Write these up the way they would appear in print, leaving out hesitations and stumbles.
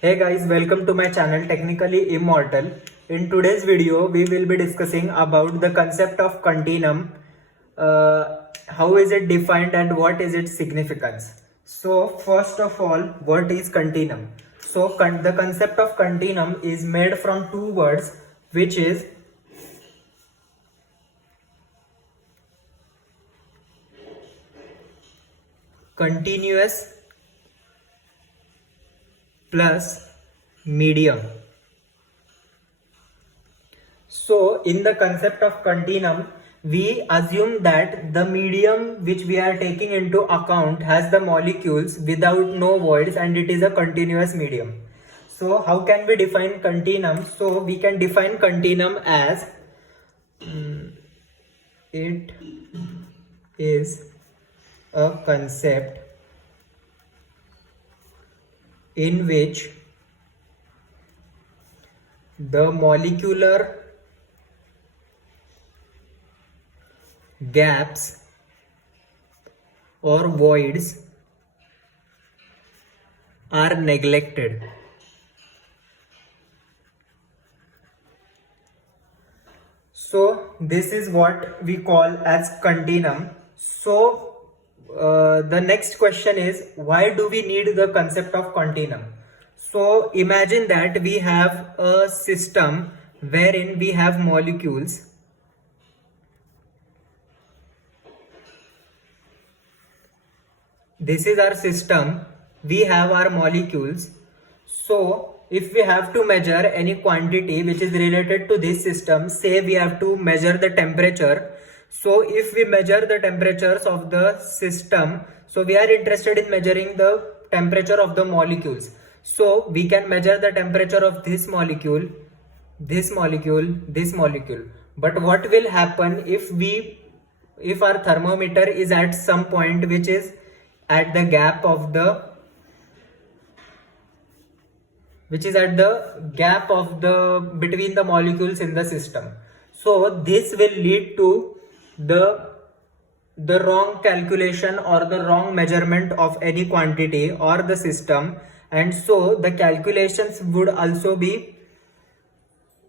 Hey guys, welcome to my channel Technically Immortal. In today's video, we will be discussing about the concept of continuum. How is it defined and what is its significance? So first of all, what is continuum? So the concept of continuum is made from two words, which is continuous plus medium. So in the concept of continuum, we assume that the medium which we are taking into account has the molecules without no voids and it is a continuous medium. So how can we define continuum? So we can define continuum as it is a concept in which the molecular gaps or voids are neglected. So this is what we call as continuum. So the next question is, why do we need the concept of continuum? So imagine that we have a system wherein we have molecules. This is our system. We have our molecules. So if we have to measure any quantity which is related to this system, say we have to measure the temperature. So if we measure the temperatures of the system, so we are interested in measuring the temperature of the molecules. So we can measure the temperature of this molecule, this molecule, this molecule. But what will happen if our thermometer is at some point which is at the gap of the between the molecules in the system? So this will lead to the wrong calculation or the wrong measurement of any quantity or the system, and so the calculations would also be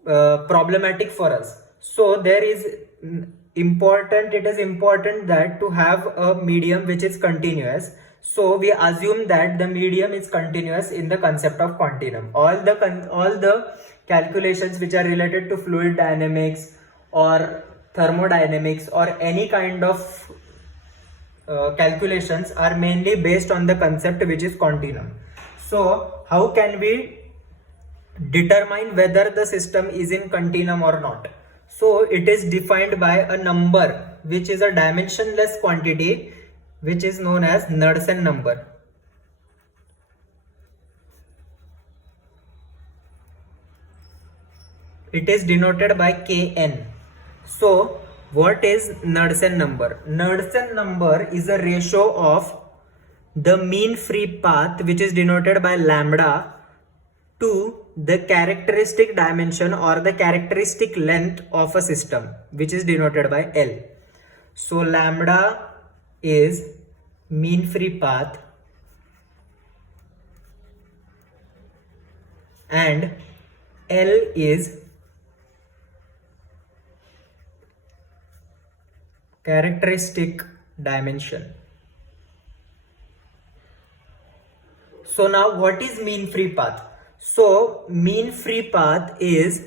problematic for us. So it is important that to have a medium which is continuous. So we assume that the medium is continuous in the concept of continuum. All the calculations which are related to fluid dynamics or thermodynamics or any kind of calculations are mainly based on the concept which is continuum. So how can we determine whether the system is in continuum or not? So it is defined by a number which is a dimensionless quantity which is known as Knudsen number. It is denoted by Kn. So what is Knudsen number? Knudsen number is a ratio of the mean free path, which is denoted by lambda, to the characteristic dimension or the characteristic length of a system, which is denoted by L. So lambda is mean free path and L is characteristic dimension. So now what is mean free path? So mean free path is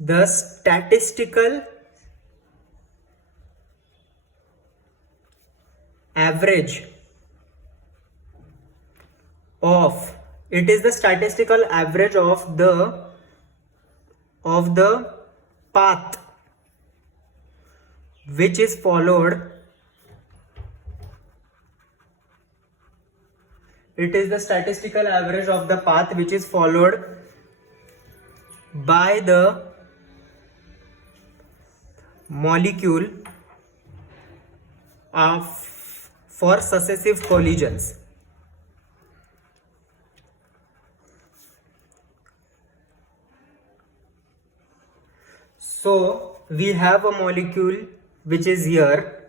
the statistical average of the path which is followed. It is the statistical average of the path which is followed by the molecule for successive collisions. So we have a molecule which is here.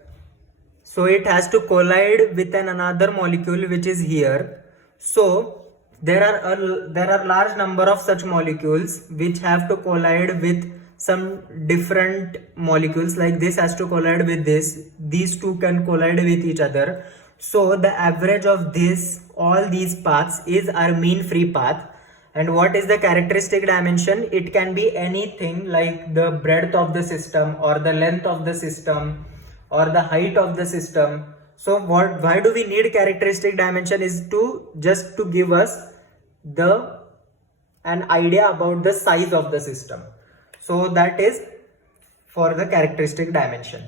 So it has to collide with another molecule which is here. So there are large number of such molecules which have to collide with some different molecules, like this has to collide with this, these two can collide with each other. So the average of this all these paths is our mean free path. And what is the characteristic dimension? It can be anything like the breadth of the system or the length of the system or the height of the system. So why do we need characteristic dimension? Is to just to give us an idea about the size of the system. So that is for the characteristic dimension.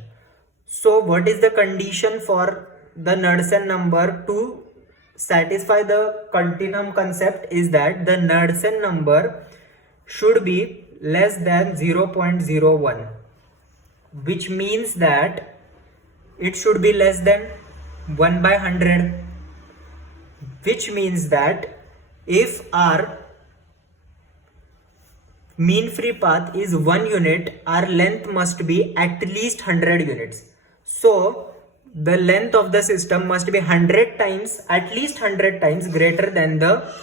So what is the condition for the Knudsen number to satisfy the continuum concept? Is that the Knudsen number should be less than 0.01, which means that it should be less than 1 by 100, which means that if our mean free path is 1 unit, our length must be at least 100 units. So the length of the system must be 100 times, at least 100 times greater than the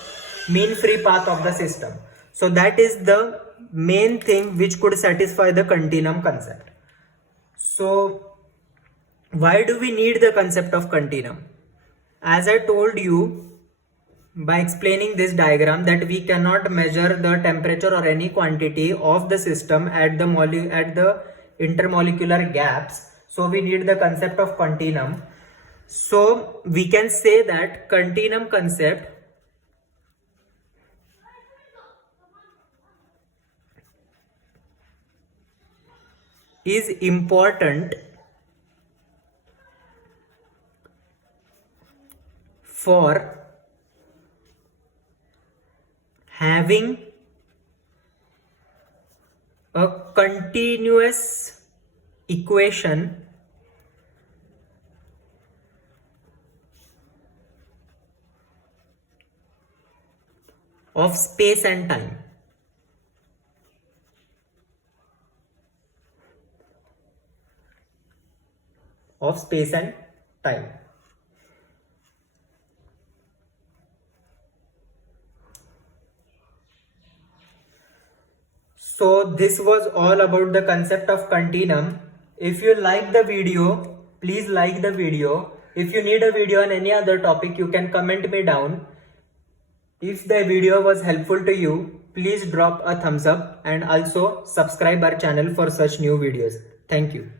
mean free path of the system. So that is the main thing which could satisfy the continuum concept. So why do we need the concept of continuum? As I told you by explaining this diagram, that we cannot measure the temperature or any quantity of the system at the intermolecular gaps. So we need the concept of continuum. So we can say that continuum concept is important for having a continuous equation of space and time. Of space and time. So this was all about the concept of continuum. If you like the video, please like the video. If you need a video on any other topic, you can comment me down. If the video was helpful to you, please drop a thumbs up and also subscribe our channel for such new videos. Thank you.